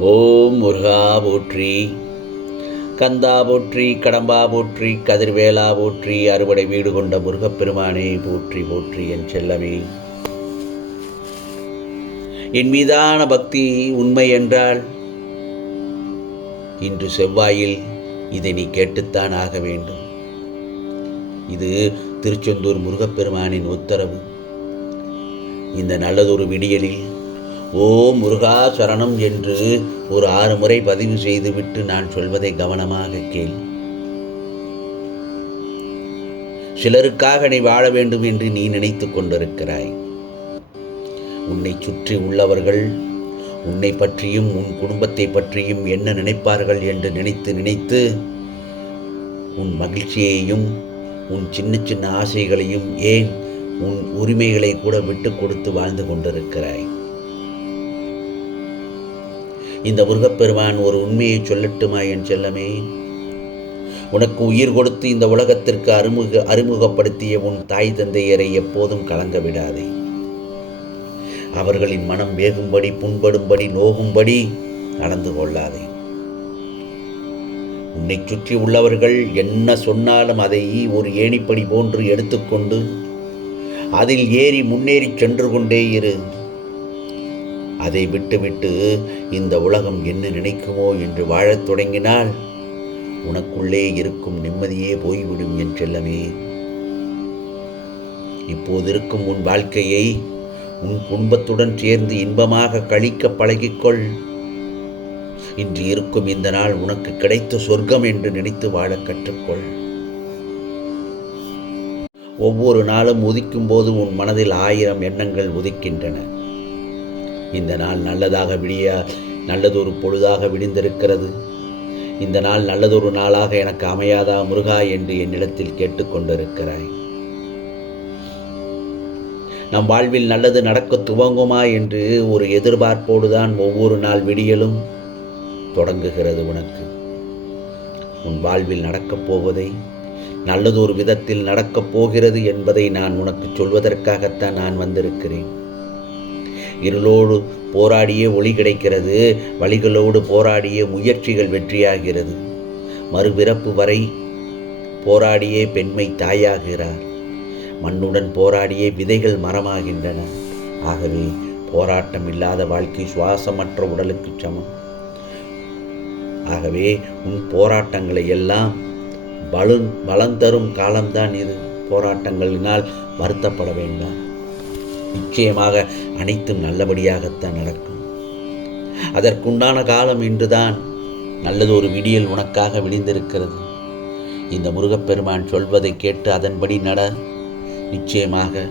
ஓம் முருகா போற்றி, கந்தா போற்றி, கடம்பா போற்றி, கதிர்வேலா போற்றி, அறுவடை வீடு கொண்ட முருகப்பெருமானே போற்றி போற்றி. என் செல்லமே, என் மீதான பக்தி உண்மை என்றால் இன்று செவ்வாயில் இதை நீ கேட்டுத்தான் ஆக வேண்டும். இது திருச்செந்தூர் முருகப்பெருமானின் உத்தரவு. இந்த நல்லதொரு விடியலில் ஓ முருகா சரணம் என்று ஒரு 6 முறை பதிவு செய்துவிட்டு நான் சொல்வதை கவனமாக கேள். சிலருக்காக நீ வாழ வேண்டும் என்று நீ நினைத்துக் கொண்டிருக்கிறாய். உன்னை சுற்றி உள்ளவர்கள் உன்னை பற்றியும் உன் குடும்பத்தை பற்றியும் என்ன நினைப்பார்கள் என்று நினைத்து உன் மகிழ்ச்சியையும் உன் சின்ன சின்ன ஆசைகளையும் ஏன் உன் உரிமைகளை கூட விட்டு கொடுத்து வாழ்ந்து கொண்டிருக்கிறாய். இந்த முருகப்பெருமான் ஒரு உண்மையை சொல்லட்டுமா என் செல்லமே? உனக்கு உயிர் கொடுத்து இந்த உலகத்திற்கு அறிமுகப்படுத்திய உன் தாய் தந்தையரை எப்போதும் கலங்க விடாதே. அவர்களின் மனம் வேகும்படி, புண்படும்படி, நோகும்படி நடந்து கொள்ளாதே. உன்னை சுற்றி உள்ளவர்கள் என்ன சொன்னாலும் அதை ஒரு ஏணிப்படி போன்று எடுத்துக்கொண்டு அதில் ஏறி முன்னேறி சென்று கொண்டே இரு. அதை விட்டுவிட்டு இந்த உலகம் என்ன நினைக்குமோ என்று வாழத் தொடங்கினால் உனக்குள்ளே இருக்கும் நிம்மதியே போய்விடும் என் செல்லமே. இப்போது இருக்கும் உன் வாழ்க்கையை உன் குடும்பத்துடன் சேர்ந்து இன்பமாக கழிக்க பழகிக்கொள். இன்று இருக்கும் இந்த நாள் உனக்கு கிடைத்த சொர்க்கம் என்று நினைத்து வாழ கற்றுக்கொள். ஒவ்வொரு நாளும் உதிக்கும் போது உன் மனதில் 1000 எண்ணங்கள் உதிக்கின்றன. இந்த நாள் நல்லதொரு பொழுதாக விடிந்திருக்கிறது. இந்த நாள் நல்லதொரு நாளாக எனக்கு அமையாதா முருகா என்று என்னிடத்தில் கேட்டுக்கொண்டிருக்கிறாய். நம் வாழ்வில் நல்லது நடக்க துவங்குமா என்று ஒரு எதிர்பார்ப்போடுதான் ஒவ்வொரு நாள் விடியலும் தொடங்குகிறது. உனக்கு உன் வாழ்வில் நடக்கப் போவதை நல்லதொரு விதத்தில் நடக்கப் போகிறது என்பதை நான் உனக்கு சொல்வதற்காகத்தான் நான் வந்திருக்கிறேன். இருளோடு போராடிய ஒளி கிடைக்கிறது. வழிகளோடு போராடிய முயற்சிகள் வெற்றியாகிறது. மறுபிறப்பு வரை போராடிய பெண்மை தாயாகிறார். மண்ணுடன் போராடிய விதைகள் மரமாகின்றன. ஆகவே போராட்டம் இல்லாத வாழ்க்கை சுவாசமற்ற உடலுக்கு சமம். ஆகவே உன் போராட்டங்களை எல்லாம் பலந்தரும் காலம்தான் இது. போராட்டங்களினால் வருத்தப்பட வேண்டாம். நிச்சயமாக அனைத்தும் நல்லபடியாகத்தான் நடக்கும். அதற்குண்டான காலம் இன்றுதான். நல்லதொரு விடியல் உனக்காக விடிந்திருக்கிறது. இந்த முருகப்பெருமான் சொல்வதை கேட்டு அதன்படி நட. நிச்சயமாக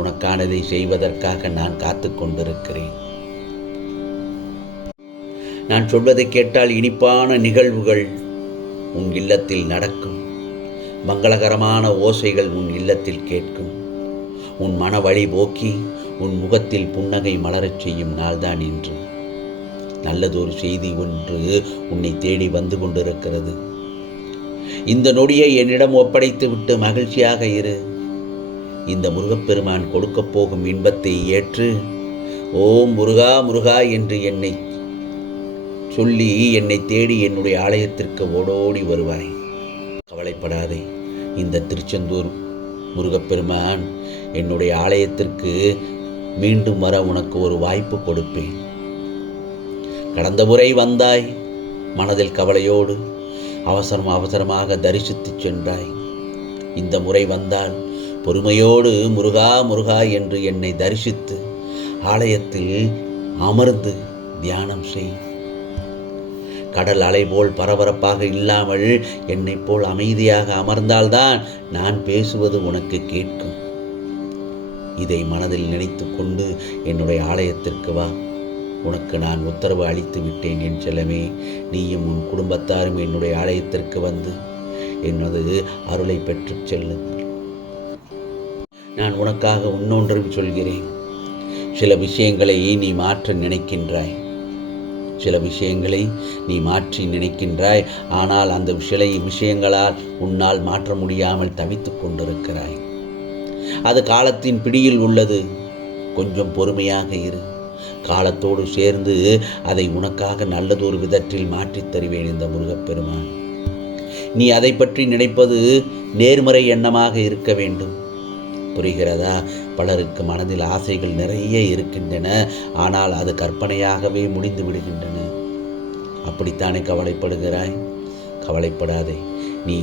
உனக்கானதை செய்வதற்காக நான் காத்து கொண்டிருக்கிறேன். நான் சொல்வதை கேட்டால் இனிப்பான நிகழ்வுகள் உன் இல்லத்தில் நடக்கும். மங்களகரமான ஓசைகள் உன் இல்லத்தில் கேட்கும். உன் மன வழி போக்கி உன் முகத்தில் புன்னகை மலரச் செய்யும் நாள்தான் இன்று. நல்லதொரு செய்தி ஒன்று உன்னை தேடி வந்து கொண்டிருக்கிறது. இந்த நொடியை என்னிடம் ஒப்படைத்து விட்டு மகிழ்ச்சியாக இரு. இந்த முருகப்பெருமான் கொடுக்கப் போகும் இன்பத்தை ஏற்று ஓம் முருகா முருகா என்று என்னை சொல்லி என்னை தேடி என்னுடைய ஆலயத்திற்கு ஓடோடி வருவாய். கவலைப்படாதே. இந்த திருச்செந்தூர் முருகப்பெருமான் என்னுடைய ஆலயத்திற்கு மீண்டும் வர உனக்கு ஒரு வாய்ப்பு கொடுப்பேன். கடந்த முறை வந்தாய், மனதில் கவலையோடு அவசரமாக தரிசித்து சென்றாய். இந்த முறை வந்தால் பொறுமையோடு முருகா முருகா என்று என்னை தரிசித்து ஆலயத்தில் அமர்ந்து தியானம் செய். கடல் அலை போல் பரபரப்பாக இல்லாமல் என்னை போல் அமைதியாக அமர்ந்தால்தான் நான் பேசுவது உனக்கு கேட்கும். இதை மனதில் நினைத்து கொண்டு என்னுடைய ஆலயத்திற்கு வா. உனக்கு நான் உத்தரவு அளித்து விட்டேன் என் செல்லமே. நீயும் உன் குடும்பத்தாரும் என்னுடைய ஆலயத்திற்கு வந்து எனது அருளை பெற்றுச் செல்லுங்கள். நான் உனக்காக இன்னொன்றும் சொல்கிறேன். சில விஷயங்களை நீ மாற்ற நினைக்கின்றாய். சில விஷயங்களை நீ மாற்றி நினைக்கின்றாய். ஆனால் அந்த விஷயங்களால் உன்னால் மாற்ற முடியாமல் தவித்து கொண்டிருக்கிறாய். அது காலத்தின் பிடியில் உள்ளது. கொஞ்சம் பொறுமையாக இரு. காலத்தோடு சேர்ந்து அதை உனக்காக நல்லதொரு விதத்தில் மாற்றித் தருவேன் இந்த முருகப்பெருமான். நீ அதை பற்றி நினைப்பது நேர்மறை எண்ணமாக இருக்க வேண்டும். புரிகிறதா? பலருக்கு மனதில் ஆசைகள் நிறைய இருக்கின்றன, ஆனால் அது கற்பனையாகவே முடிந்து விடுகின்றன. அப்படித்தானே கவலைப்படுகிறாய்? கவலைப்படாதே. நீ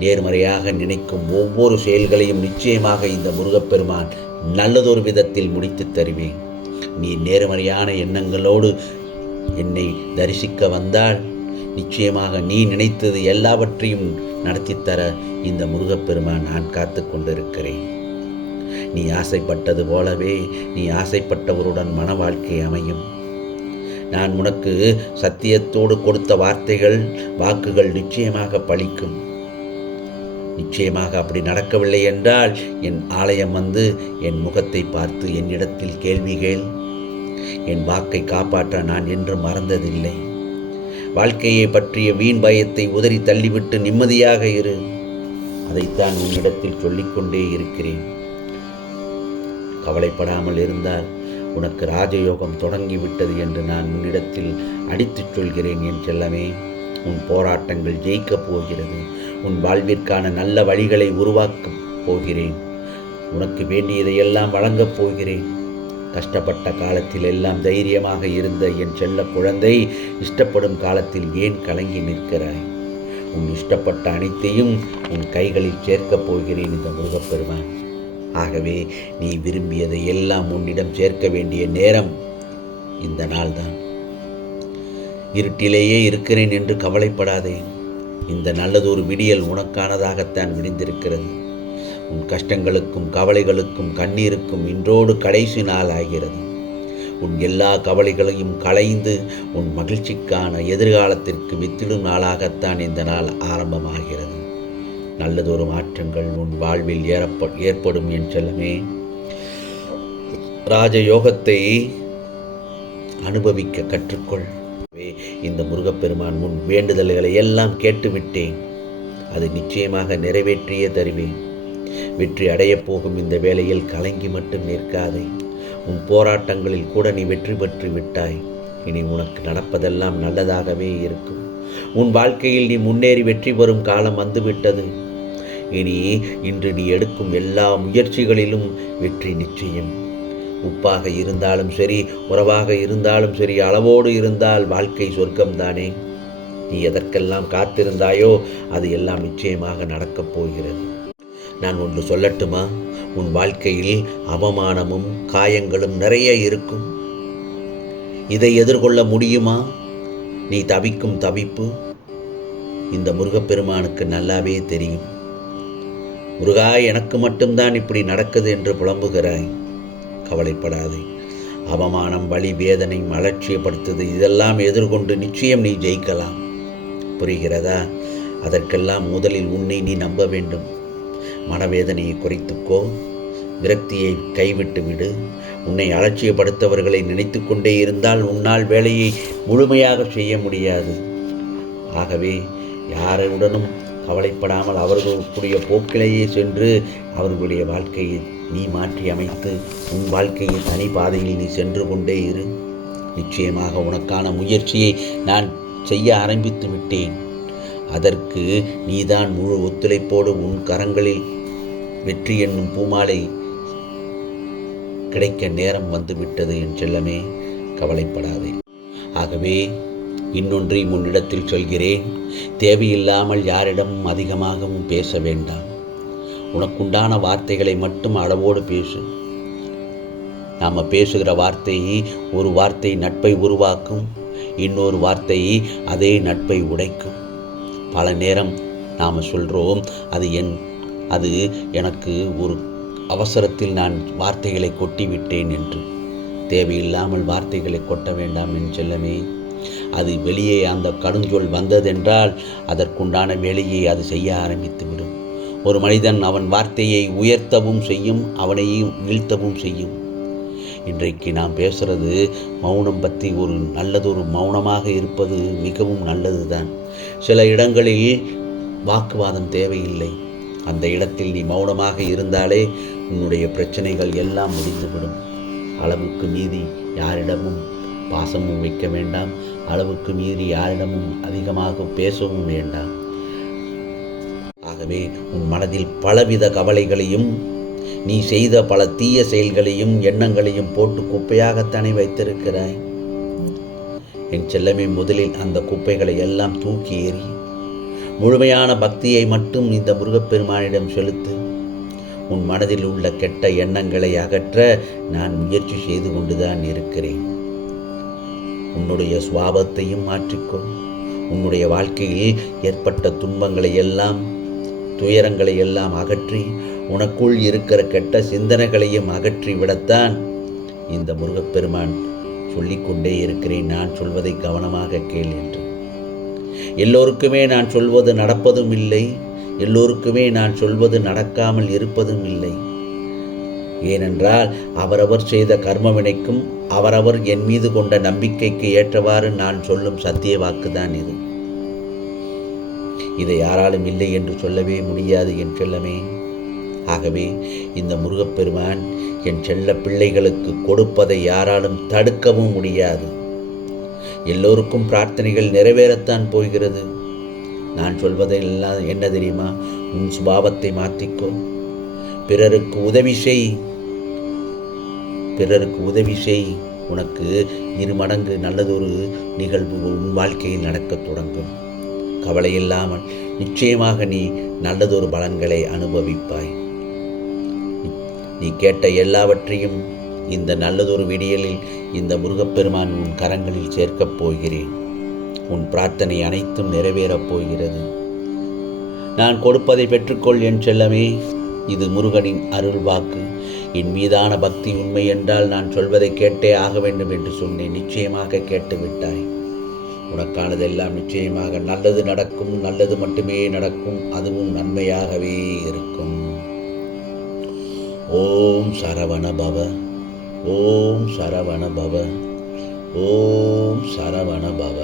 நேர்மறையாக நினைக்கும் ஒவ்வொரு செயல்களையும் நிச்சயமாக இந்த முருகப்பெருமான் நல்லதொரு விதத்தில் முடித்து தருவேன். நீ நேர்மறையான எண்ணங்களோடு என்னை தரிசிக்க வந்தால் நிச்சயமாக நீ நினைத்தது எல்லாவற்றையும் நடத்தித்தர இந்த முருகப்பெருமான் நான் காத்து கொண்டிருக்கிறேன். நீ ஆசைப்பட்டது போலவே நீ ஆசைப்பட்டவருடன் மன வாழ்க்கை அமையும். நான் உனக்கு சத்தியத்தோடு கொடுத்த வாக்குகள் நிச்சயமாக பலிக்கும். நிச்சயமாக அப்படி நடக்கவில்லை என்றால் என் ஆலயம் வந்து என் முகத்தை பார்த்து என்னிடத்தில் கேள்வி கேள். என் வாக்கை காப்பாற்ற நான் என்றும் மறந்ததில்லை. வாழ்க்கையை பற்றிய வீண் பயத்தை உதறி தள்ளிவிட்டு நிம்மதியாக இரு. அதைத்தான் உன்னிடத்தில் சொல்லிக்கொண்டே இருக்கிறேன். கவலைப்படாமல் இருந்தால் உனக்கு ராஜயோகம் தொடங்கிவிட்டது என்று நான் உன்னிடத்தில் அடித்துச் சொல்கிறேன். என் செல்லமே, உன் போராட்டங்கள் ஜெயிக்கப் போகிறது. உன் வாழ்விற்கான நல்ல வழிகளை உருவாக்கப் போகிறேன். உனக்கு வேண்டியதையெல்லாம் வழங்கப் போகிறேன். கஷ்டப்பட்ட காலத்தில் எல்லாம் தைரியமாக இருந்த என் செல்ல குழந்தை, இஷ்டப்படும் காலத்தில் ஏன் கலங்கி நிற்கிறாய்? உன் இஷ்டப்பட்ட அனைத்தையும் உன் கைகளில் சேர்க்கப் போகிறேன் இந்த முருகப்பெருமான். ஆகவே நீ விரும்பியதை எல்லாம் உன்னிடம் சேர்க்க வேண்டிய நேரம் இந்த நாள்தான். இருட்டிலேயே இருக்கிறேன் என்று கவலைப்படாதே. இந்த நல்லதொரு விடியல் உனக்கானதாகத்தான் விடிந்திருக்கிறது. உன் கஷ்டங்களுக்கும் கவலைகளுக்கும் கண்ணீருக்கும் இன்றோடு கடைசி நாள் ஆகிறது. உன் எல்லா கவலைகளையும் களைந்து உன் மகிழ்ச்சிக்கான எதிர்காலத்திற்கு வித்திடும் நாளாகத்தான் இந்த நாள் ஆரம்பமாகிறது. நல்லதொரு மாற்றங்கள் உன் வாழ்வில் ஏற்படும் என் செல்லமே. ராஜயோகத்தை அனுபவிக்க கற்றுக்கொள். இந்த முருகப்பெருமான் உன் வேண்டுதல்களை எல்லாம் கேட்டுவிட்டேன். அது நிச்சயமாக நிறைவேற்றியே தருவேன். வெற்றி அடையப் போகும் இந்த வேளையில் கலங்கி மட்டும் நிற்காதே. உன் போராட்டங்களில் கூட நீ வெற்றி பெற்று விட்டாய். இனி உனக்கு நடப்பதெல்லாம் நல்லதாகவே இருக்கும். உன் வாழ்க்கையில் நீ முன்னேறி வெற்றி பெறும் காலம் வந்துவிட்டது. இனி இன்று நீ எடுக்கும் எல்லா முயற்சிகளிலும் வெற்றி நிச்சயம். உப்பாக இருந்தாலும் சரி, உறவாக இருந்தாலும் சரி, அளவோடு இருந்தால் வாழ்க்கை சொர்க்கம்தானே. நீ எதற்கெல்லாம் காத்திருந்தாயோ அது எல்லாம் நிச்சயமாக நடக்கப் போகிறது. நான் ஒன்று சொல்லட்டுமா? உன் வாழ்க்கையில் அவமானமும் காயங்களும் நிறைய இருக்கும். இதை எதிர்கொள்ள முடியுமா? நீ தவிக்கும் தவிப்பு இந்த முருகப்பெருமானுக்கு நல்லாவே தெரியும். முருகா, எனக்கு மட்டும்தான் இப்படி நடக்குது என்று புலம்புகிறாய். கவலைப்படாதே. அவமானம், வலி, வேதனை, அலட்சியப்படுத்துது இதெல்லாம் எதிர்கொண்டு நிச்சயம் நீ ஜெயிக்கலாம். புரிகிறதா? அதற்கெல்லாம் முதலில் உன்னை நீ நம்ப வேண்டும். மனவேதனையை குறைத்துக்கோ. விரக்தியை கைவிட்டு விடு. உன்னை அலட்சியப்படுத்தவர்களை நினைத்து கொண்டே இருந்தால் உன்னால் வேலையை முழுமையாக செய்ய முடியாது. ஆகவே யாருடனும் கவலைப்படாமல் அவர்களுடைய போக்கிலேயே சென்று அவர்களுடைய வாழ்க்கையை நீ மாற்றி அமைத்து உன் வாழ்க்கையை தனி பாதையில் நீ சென்று கொண்டே இரு. நிச்சயமாக உனக்கான முயற்சியை நான் செய்ய ஆரம்பித்து விட்டேன். அதற்கு நீதான் முழு ஒத்துழைப்போடு உன் கரங்களில் வெற்றி என்னும் பூமாலை கிடைக்க நேரம் வந்துவிட்டது என் செல்லமே. கவலைப்படாதே. ஆகவே இன்னொன்றை முன்னிடத்தில் சொல்கிறேன். தேவையில்லாமல் யாரிடமும் அதிகமாகவும் பேச வேண்டாம். உனக்குண்டான வார்த்தைகளை மட்டும் அளவோடு பேசு. நாம் பேசுகிற வார்த்தை ஒரு வார்த்தை நட்பை உருவாக்கும், இன்னொரு வார்த்தை அதே நட்பை உடைக்கும். பல நேரம் நாம் சொல்கிறோம், அது எனக்கு ஒரு அவசரத்தில் நான் வார்த்தைகளை கொட்டிவிட்டேன் என்று. தேவையில்லாமல் வார்த்தைகளை கொட்ட வேண்டாம் என் செல்லமே. அது வெளியே அந்த கடுஞ்சொல் வந்ததென்றால் அதற்குண்டான வேலையை அது செய்ய ஆரம்பித்துவிடும். ஒரு மனிதன் அவன் வார்த்தையை உயர்த்தவும் செய்யும், அவனையும் வீழ்த்தவும் செய்யும். இன்றைக்கு நாம் பேசுகிறது மௌனம் பற்றி. ஒரு நல்லதொரு மௌனமாக இருப்பது மிகவும் நல்லது தான். சில இடங்களில் வாக்குவாதம் தேவையில்லை. அந்த இடத்தில் நீ மௌனமாக இருந்தாலே உன்னுடைய பிரச்சனைகள் எல்லாம் முடிந்துவிடும். அளவுக்கு மீறி யாரிடமும் பாசமும் வைக்க வேண்டாம், அளவுக்கு மீறி யாரிடமும் அதிகமாக பேசவும் வேண்டாம். ஆகவே உன் மனதில் பலவித கவலைகளையும் நீ செய்த பல தீய செயல்களையும் எண்ணங்களையும் போட்டு குப்பையாகத்தானே வைத்திருக்கிறாய். என் செல்லமே, முதலில் அந்த குப்பைகளை எல்லாம் தூக்கி எறி. முழுமையான பக்தியை மட்டும் இந்த முருகப்பெருமானிடம் செலுத்து. உன் மனதில் உள்ள கெட்ட எண்ணங்களை அகற்ற நான் முயற்சி செய்து கொண்டுதான் இருக்கிறேன். உன்னுடைய சுவாபத்தையும் மாற்றிக்கொள். உன்னுடைய வாழ்க்கையில் ஏற்பட்ட துன்பங்களை எல்லாம், துயரங்களை எல்லாம் அகற்றி உனக்குள் இருக்கிற கெட்ட சிந்தனைகளையும் அகற்றி விடத்தான் இந்த முருகப்பெருமான் சொல்லிக்கொண்டே இருக்கிறேன். நான் சொல்வதை கவனமாக கேள் என்று. எல்லோருக்குமே நான் சொல்வது நடப்பதும் இல்லை, எல்லோருக்குமே நான் சொல்வது நடக்காமல் இருப்பதும் இல்லை. ஏனென்றால் அவரவர் செய்த கர்ம வினைக்கும் அவரவர் என் மீது கொண்ட நம்பிக்கைக்கு ஏற்றவாறு நான் சொல்லும் சத்திய வாக்குதான் இது. இதை யாராலும் இல்லை என்று சொல்லவே முடியாது என் செல்லமே. ஆகவே இந்த முருகப்பெருமான் என் செல்ல பிள்ளைகளுக்கு கொடுப்பதை யாராலும் தடுக்கவும் முடியாது. எல்லோருக்கும் பிரார்த்தனைகள் நிறைவேறத்தான் போகிறது. நான் சொல்வதெல்லாம் என்ன தெரியுமா? உன் சுபாவத்தை மாற்றிக்கோ. பிறருக்கு உதவி செய். பிறருக்கு உதவி செய். உனக்கு 2 மடங்கு நல்லதொரு நிகழ்வு உன் வாழ்க்கையில் நடக்கத் தொடங்கும். கவலையில்லாமல் நிச்சயமாக நீ நல்லதொரு பலன்களை அனுபவிப்பாய். நீ கேட்ட எல்லாவற்றையும் இந்த நல்லதொரு விடியலில் இந்த முருகப்பெருமான் உன் கரங்களில் சேர்க்கப் போகிறேன். உன் பிரார்த்தனை அனைத்தும் நிறைவேறப் போகிறது. நான் கொடுப்பதை பெற்றுக்கொள் என் செல்லமே. இது முருகனின் அருள் வாக்கு. என் மீதான பக்தி உண்மை என்றால் நான் சொல்வதை கேட்டே ஆக வேண்டும் என்று சொன்னேன். நிச்சயமாக கேட்டுவிட்டாய். உனக்கானதெல்லாம் நிச்சயமாக நல்லது நடக்கும். நல்லது மட்டுமே நடக்கும். அதுவும் நன்மையாகவே இருக்கும். ஓம் சரவண பவ. ஓம் சரவண பவ. ஓம் சரவண பவ.